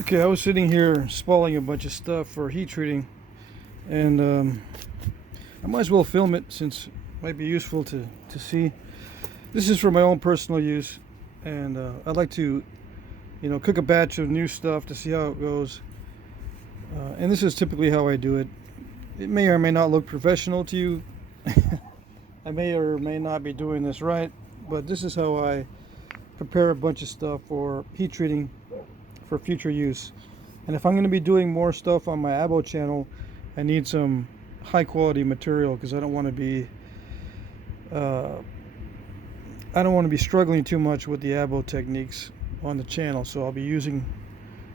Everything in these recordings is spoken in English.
Okay, I was sitting here spalling a bunch of stuff for heat treating, and I might as well film it since it might be useful to see. This is for my own personal use, and I'd like to, cook a batch of new stuff to see how it goes. And this is typically how I do it. It may or may not look professional to you. I may or may not be doing this right, but this is how I prepare a bunch of stuff for heat treating for future use. And if I'm going to be doing more stuff on my abo channel, I need some high quality material because I don't want to be struggling too much with the abo techniques on the channel. So I'll be using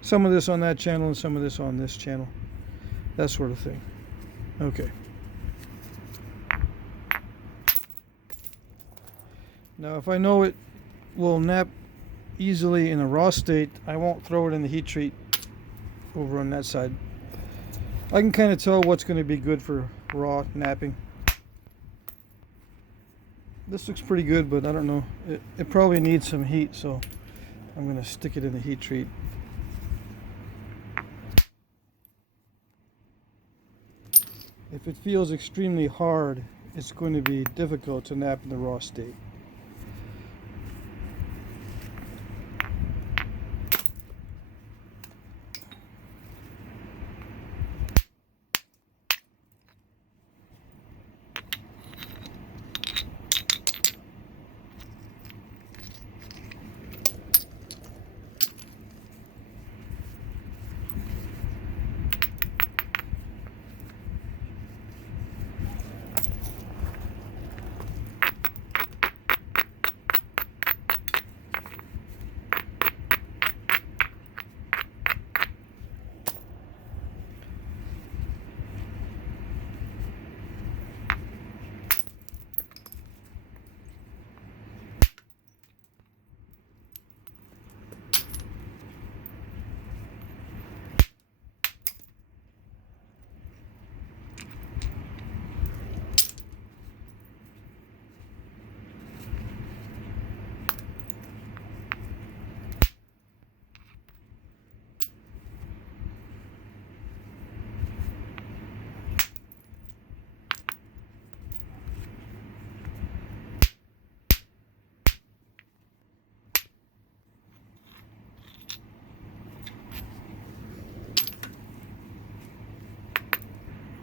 some of this on that channel and some of this on this channel, that sort of thing. Okay. Now if I know it will nap easily in a raw state, I won't throw it in the heat treat over on that side. I can kind of tell what's going to be good for raw napping. This looks pretty good, but I don't know. It probably needs some heat, so I'm going to stick it in the heat treat. If it feels extremely hard, it's going to be difficult to nap in the raw state.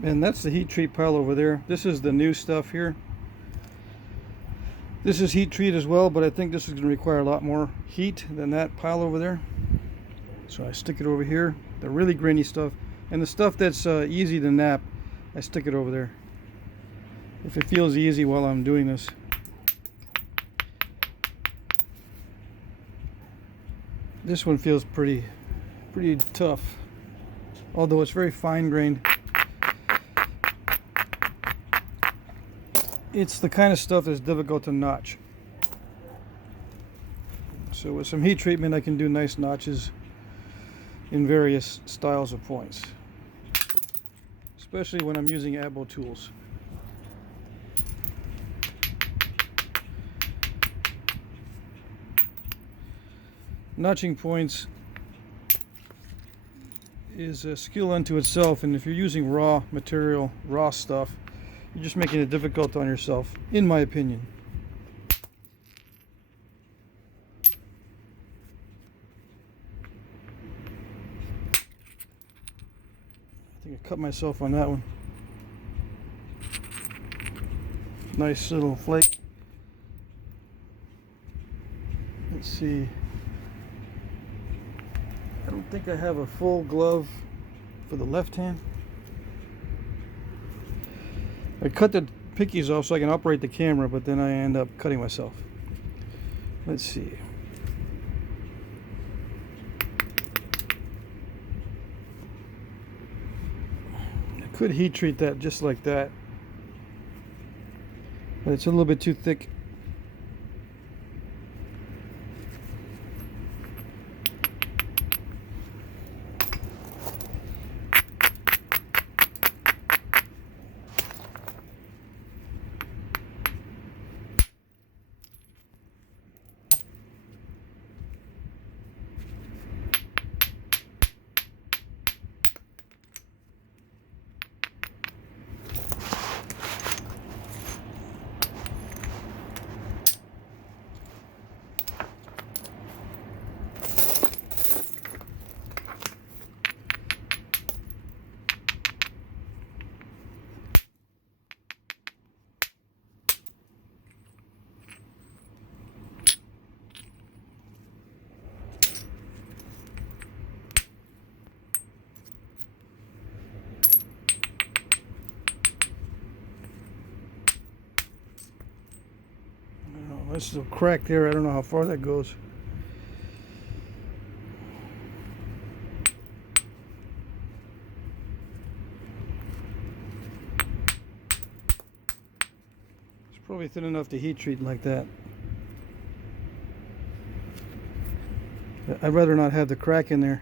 And that's the heat treat pile over there. This is the new stuff here. This is heat treat as well, but I think this is going to require a lot more heat than that pile over there. So I stick it over here, the really grainy stuff. And the stuff that's easy to nap, I stick it over there. If it feels easy while I'm doing this. This one feels pretty tough, although it's very fine grained. It's the kind of stuff that's difficult to notch. So with some heat treatment, I can do nice notches in various styles of points, especially when I'm using abo tools. Notching points is a skill unto itself, and if you're using raw material, raw stuff, you're just making it difficult on yourself, in my opinion. I think I cut myself on that one. Nice little flake. Let's see. I don't think I have a full glove for the left hand. I cut the pickies off so I can operate the camera, but then I end up cutting myself. Let's see. I could heat treat that just like that, but it's a little bit too thick. There's a crack there. I don't know how far that goes. It's probably thin enough to heat treat like that. I'd rather not have the crack in there.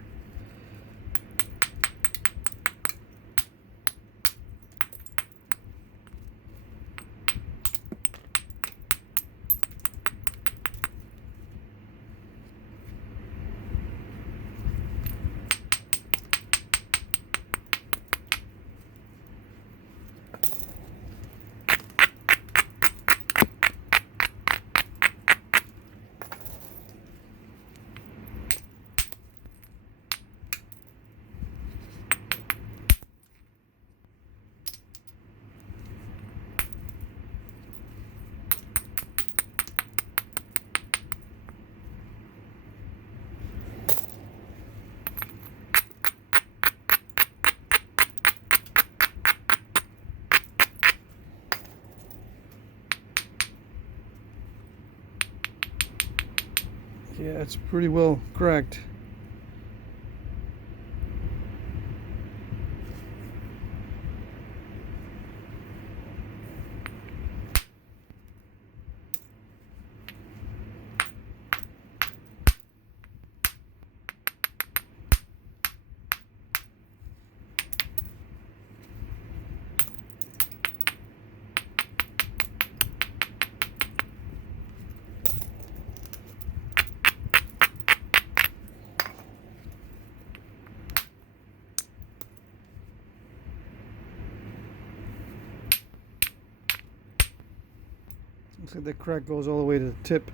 Yeah, it's pretty well cracked. Looks like that crack goes all the way to the tip.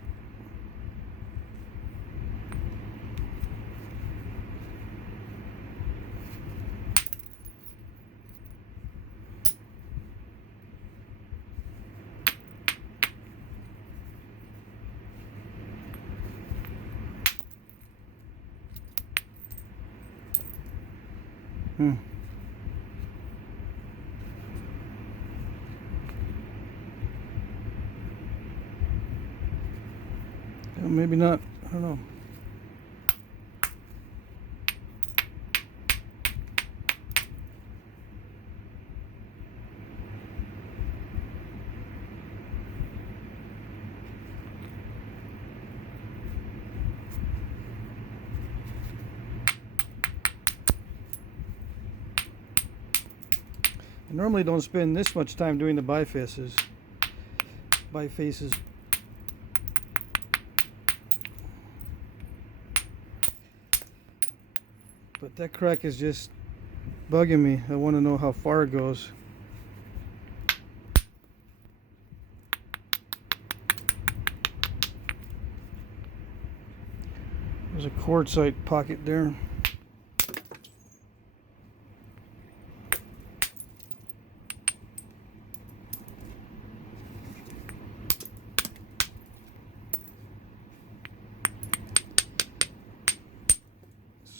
Maybe not. I don't know. I normally don't spend this much time doing the bifaces. But that crack is just bugging me. I want to know how far it goes. There's a quartzite pocket there.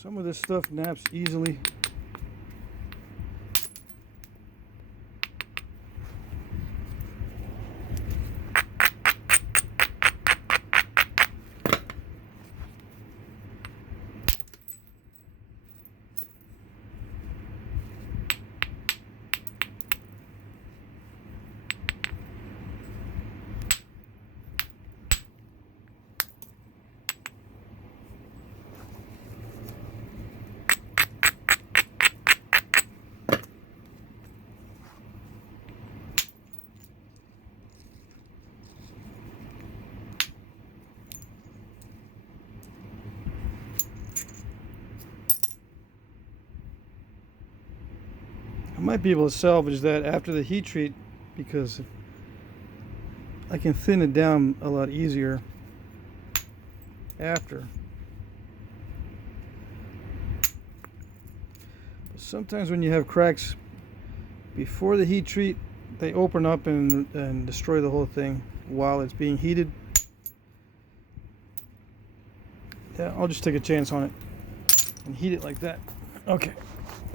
Some of this stuff naps easily. I might be able to salvage that after the heat treat because I can thin it down a lot easier after. But sometimes when you have cracks before the heat treat, they open up and destroy the whole thing while it's being heated. Yeah, I'll just take a chance on it and heat it like that. Okay,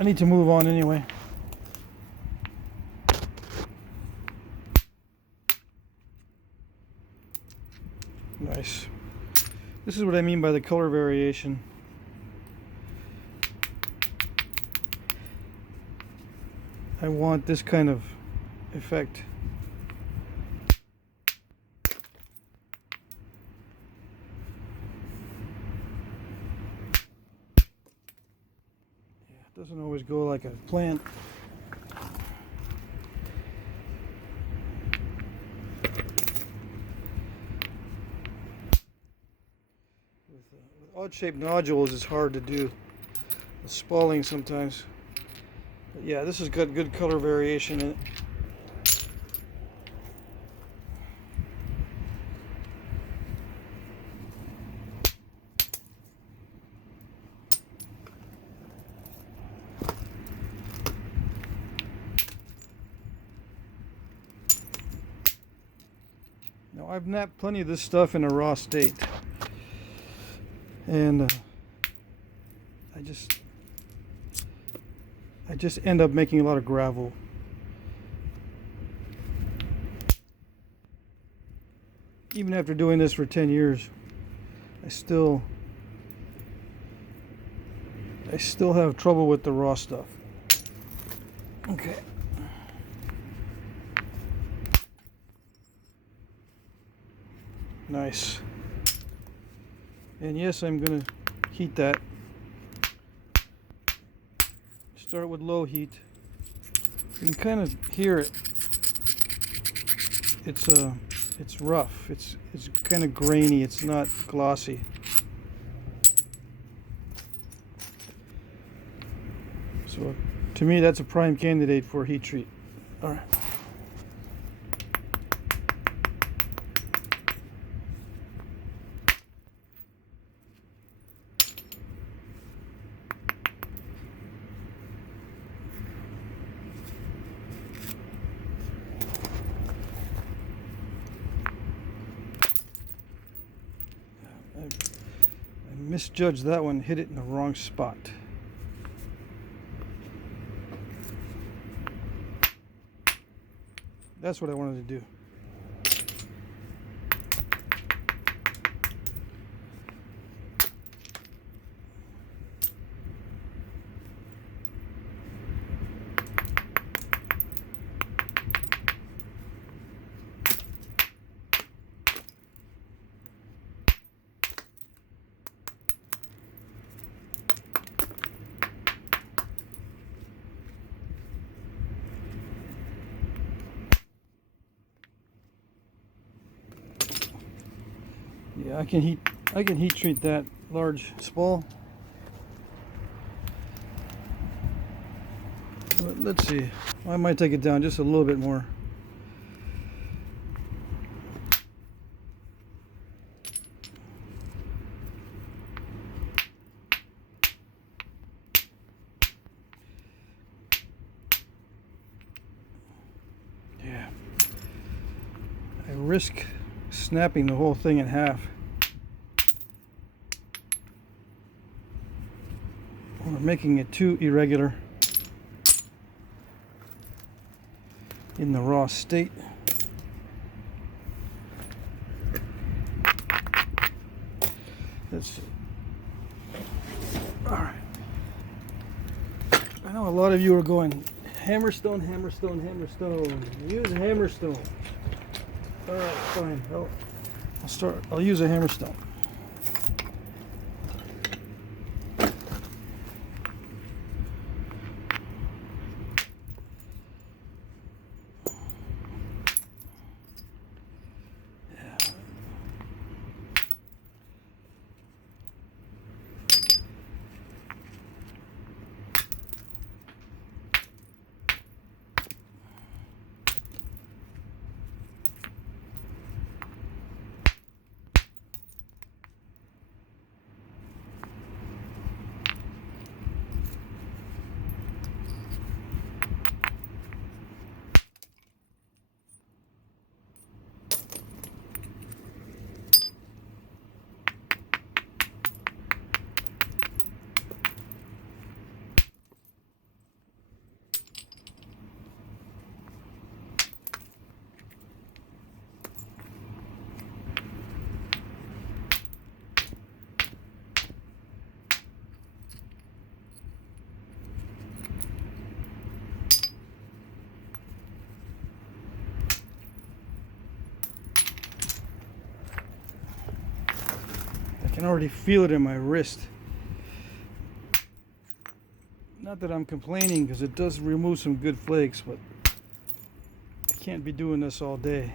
I need to move on anyway. Nice. This is what I mean by the color variation. I want this kind of effect. Yeah, it doesn't always go like a plant. With odd-shaped nodules, it's hard to do the spalling sometimes. But yeah, this has got good color variation in it. Now I've knapped plenty of this stuff in a raw state, and I just end up making a lot of gravel. Even after doing this for 10 years, I still have trouble with the raw stuff. Okay. Nice. And yes, I'm gonna heat that. Start with low heat. You can kind of hear it. It's rough. It's kind of grainy. It's not glossy. So to me, that's a prime candidate for heat treat. All right. I misjudged that one, hit it in the wrong spot. That's what I wanted to do. Yeah, I can heat treat that large spall. But let's see. I might take it down just a little bit more. Yeah. I risk snapping the whole thing in half. Or making it too irregular in the raw state. Let's see. All right. I know a lot of you are going, Hammerstone, Hammerstone, Hammerstone. Use Hammerstone. All right, fine. I'll use a Hammerstone. can already feel it in my wrist. Not that I'm complaining, because it does remove some good flakes, but I can't be doing this all day.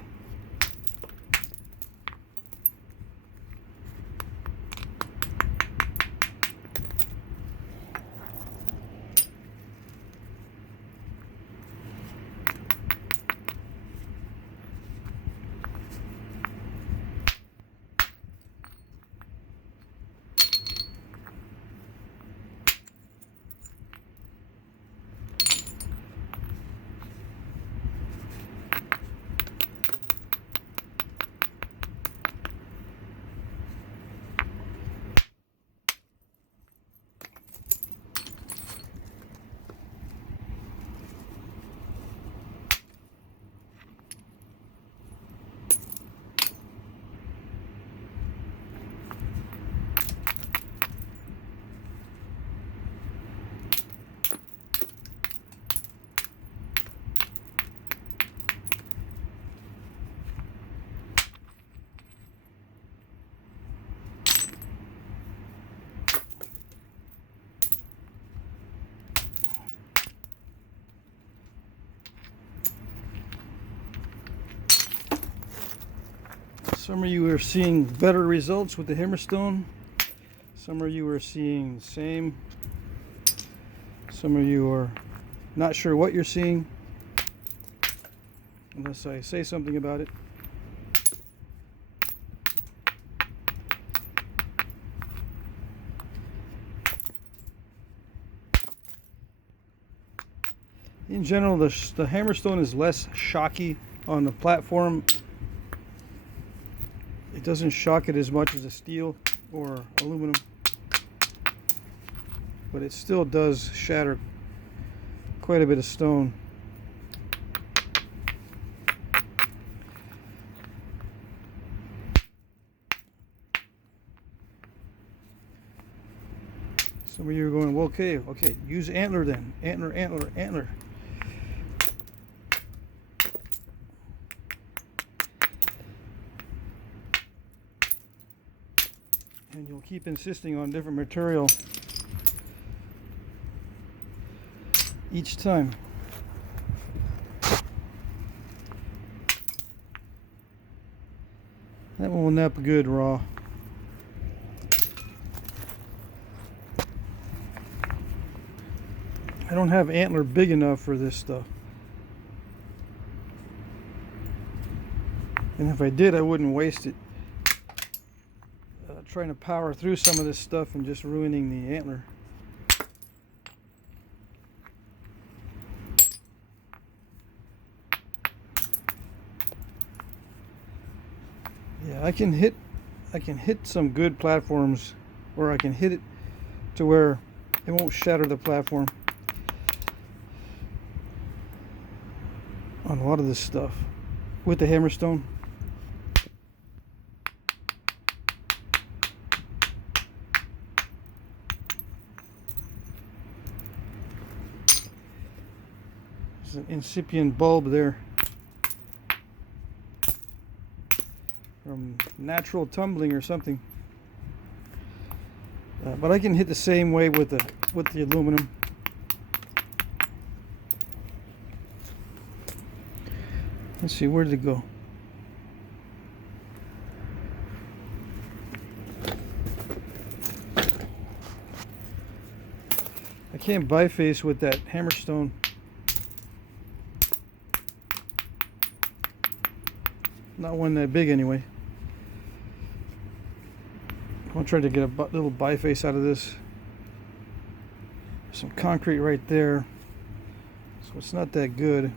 Some of you are seeing better results with the Hammerstone. Some of you are seeing the same. Some of you are not sure what you're seeing, unless I say something about it. In general, the Hammerstone is less shocky on the platform. It doesn't shock it as much as a steel or aluminum, but it still does shatter quite a bit of stone. Some of you are going, well, okay, use antler then. Antler. And you'll keep insisting on different material each time. That one will nap good raw. I don't have antler big enough for this stuff. And if I did, I wouldn't waste it trying to power through some of this stuff and just ruining the antler. Yeah, I can hit some good platforms, or I can hit it to where it won't shatter the platform on a lot of this stuff with the Hammerstone. There's an incipient bulb there from natural tumbling or something, but I can hit the same way with the aluminum. Let's see, where did it go? I can't biface with that Hammerstone. Not one that big anyway. I'll try to get a little biface out of this. Some concrete right there, so it's not that good.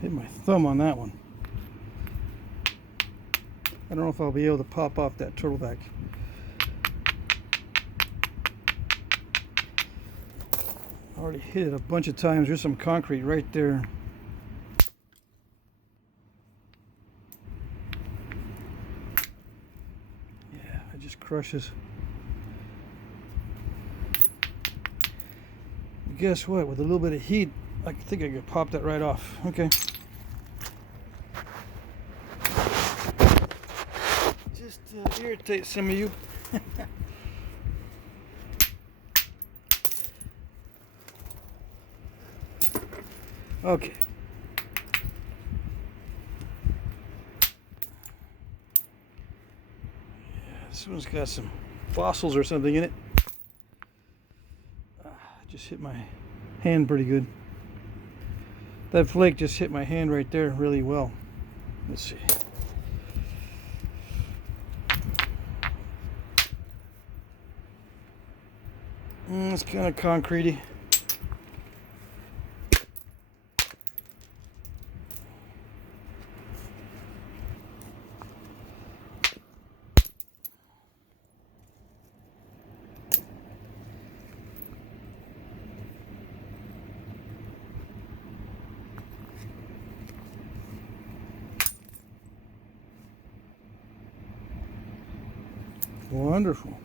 Hit my thumb on that one. I don't know if I'll be able to pop off that turtleback. I already hit it a bunch of times. There's some concrete right there. Yeah, it just crushes. Guess what? With a little bit of heat, I think I could pop that right off. Okay. Just irritate some of you. Okay. Yeah, this one's got some fossils or something in it. Just hit my hand pretty good. That flake just hit my hand right there really well. Let's see. It's kind of concretey. Wonderful.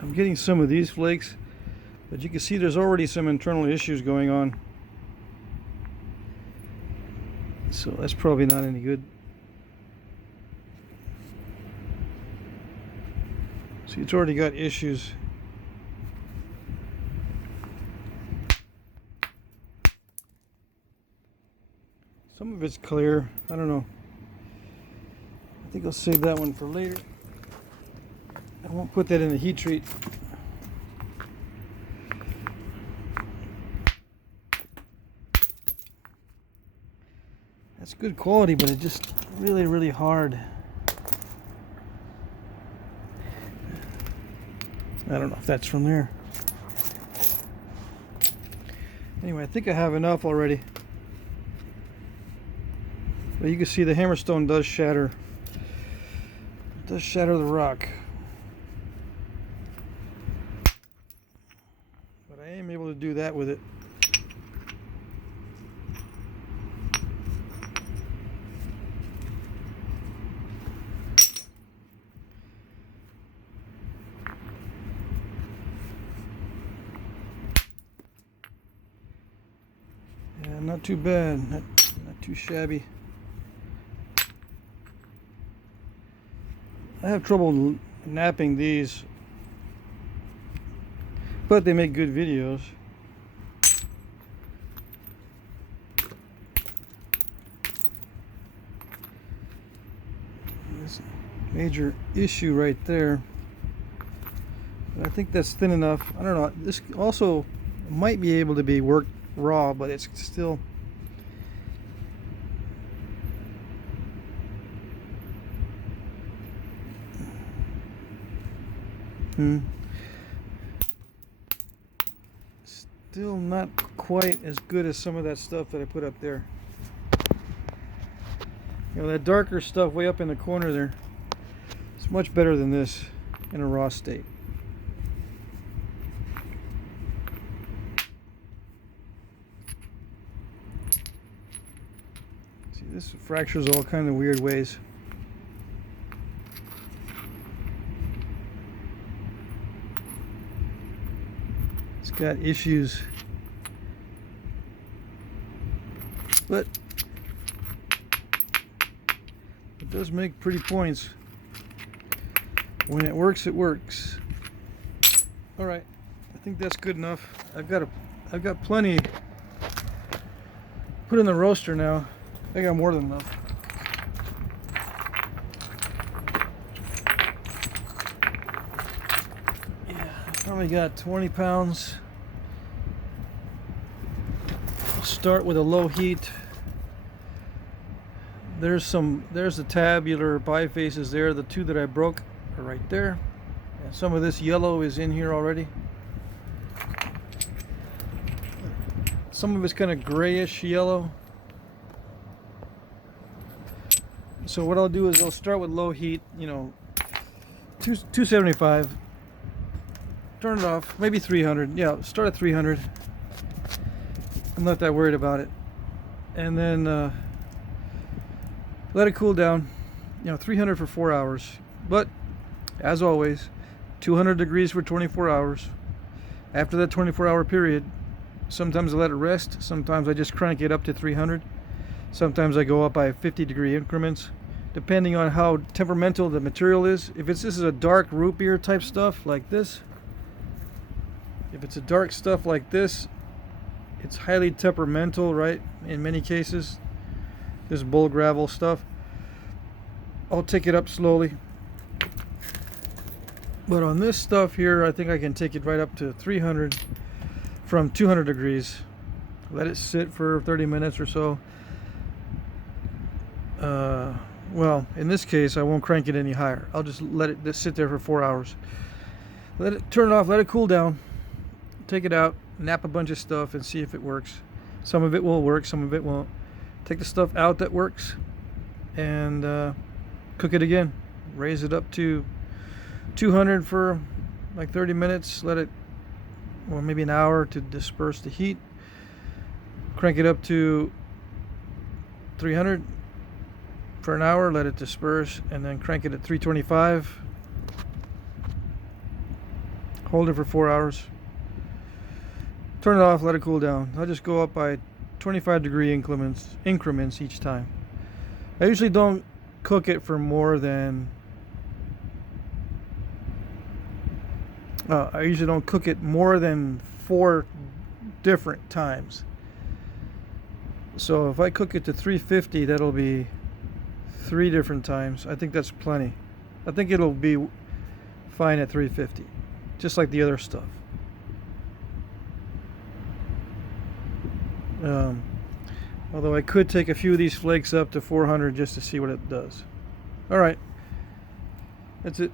I'm getting some of these flakes, but you can see there's already some internal issues going on. So that's probably not any good. See, it's already got issues. Some of it's clear. I don't know. I think I'll save that one for later. I won't put that in the heat treat. That's good quality, but it's just really, really hard. I don't know if that's from there. Anyway, I think I have enough already. But you can see the Hammerstone does shatter. It does shatter the rock. But I am able to do that with it. Yeah, not too bad. Not too shabby. I have trouble knapping these, but they make good videos. There's a major issue right there. But I think that's thin enough. I don't know. This also might be able to be worked raw, but it's still. Still not quite as good as some of that stuff that I put up there. You know, that darker stuff way up in the corner there, it's much better than this in a raw state. See, this fractures all kind of weird ways. Got issues, but it does make pretty points. When it works, it works. All right, I think that's good enough. I've got plenty put in the roaster now. I got more than enough. Yeah, I probably got 20 pounds. Start with a low heat. There's the tabular bifaces there. The two that I broke are right there. And some of this yellow is in here already. Some of it's kind of grayish yellow. So what I'll do is I'll start with low heat, 275. Turn it off, maybe 300. Yeah, start at 300. I'm not that worried about it. And then let it cool down. 300 for 4 hours. But as always, 200 degrees for 24 hours. After that 24-hour period, sometimes I let it rest. Sometimes I just crank it up to 300. Sometimes I go up by 50-degree increments, depending on how temperamental the material is. If this is a dark root beer type stuff like this, if it's a dark stuff like this, it's highly temperamental, right? In many cases, this bull gravel stuff, I'll take it up slowly. But on this stuff here, I think I can take it right up to 300 from 200 degrees. Let it sit for 30 minutes or so. Well, in this case, I won't crank it any higher. I'll just let it sit there for 4 hours. Let it turn it off, let it cool down. Take it out, nap a bunch of stuff, and see if it works. Some of it will work, some of it won't. Take the stuff out that works, and cook it again. Raise it up to 200 for like 30 minutes. Let it, or maybe an hour to disperse the heat. Crank it up to 300 for an hour. Let it disperse, and then crank it at 325. Hold it for 4 hours. Turn it off, let it cool down. I'll just go up by 25-degree increments each time. I usually don't cook it for more than I usually don't cook it more than 4 different times. So if I cook it to 350, that'll be 3 different times. I think that's plenty. I think it'll be fine at 350, just like the other stuff. Although I could take a few of these flakes up to 400 just to see what it does. All right, that's it.